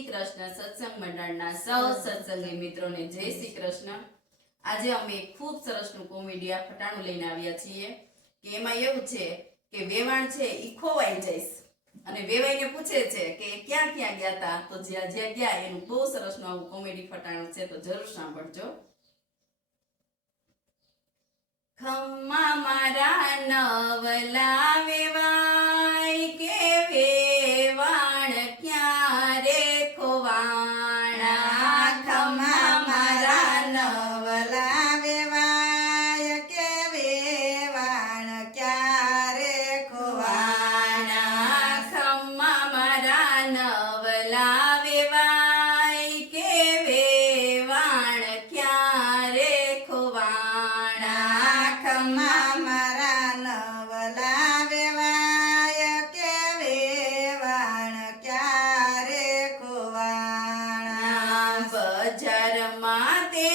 શ્રી કૃષ્ણ સત્સંગ મંડળના સૌ સત્સંગી મિત્રોને જય શ્રી કૃષ્ણ આજે અમે એક ખૂબ સરસનું કોમેડિયા ફટાણું લઈને આવ્યા છીએ કે એમાં એવું છે કે વેવાણ છે એ ખોવાઈ જઈશ. અને વેવાઈને પૂછે છે કે ક્યાં ક્યાં ગયા હતા તો જ્યાં જ્યાં ગયા એનું બહુ સરસનું આવું કોમેડી ફટાણું છે તો જરૂર સાંભળજો. ખમ્મા મારા નવલા જરમાતે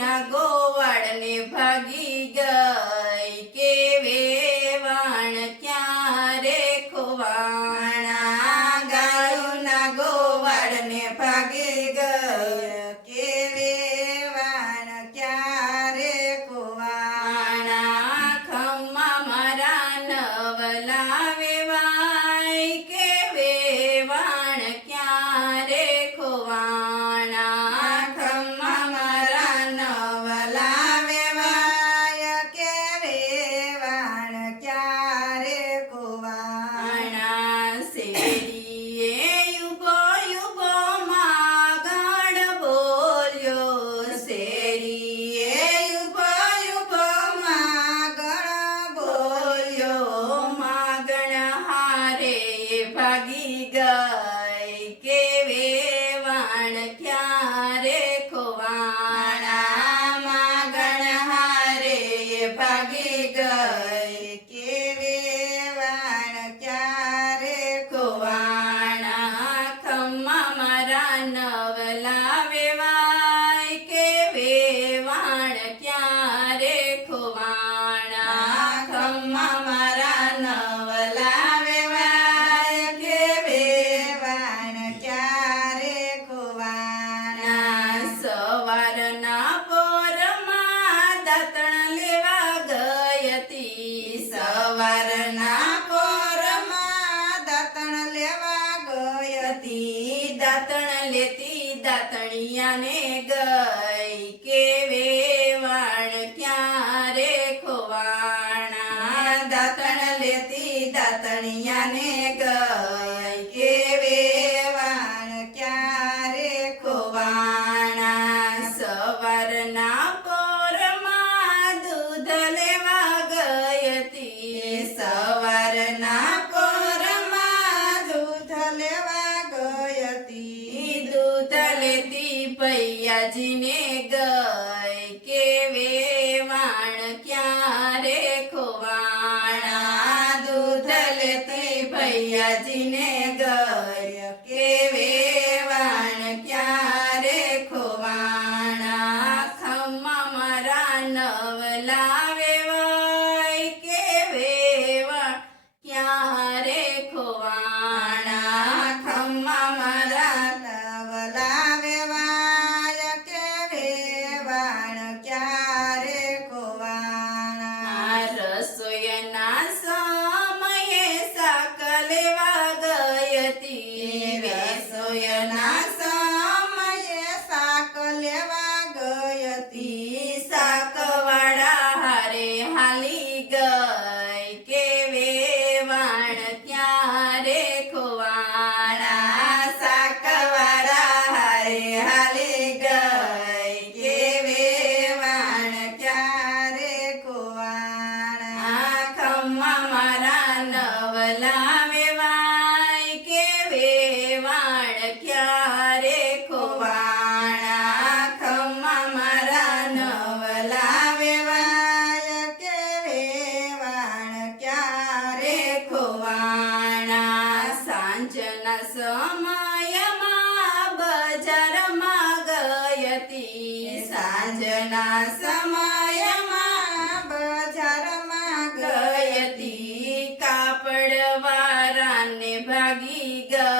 ના ગોવાળને ભાગી ગઈ કેવે વાણ ક્યાં ખોવાણા? ગાળું ના ગોવાળને ભાગી good. કૈયા ને ગઈ કેવે વાણ ક્યાં ખોવાણા? દાતણ લેતી દાતણિયા ને ગઈ રાજીને ગઈ કે વેવાણ ક્યારે ખોવાણા? દૂધલતી ભૈયાજીને ગઈ સાંજના સમયમાં બજારમાં ગયતી કાપડવાળાને ભાગી ગઈ.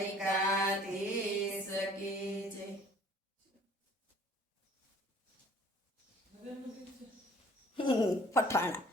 કાલિકાધીશ કી જય પઠાણા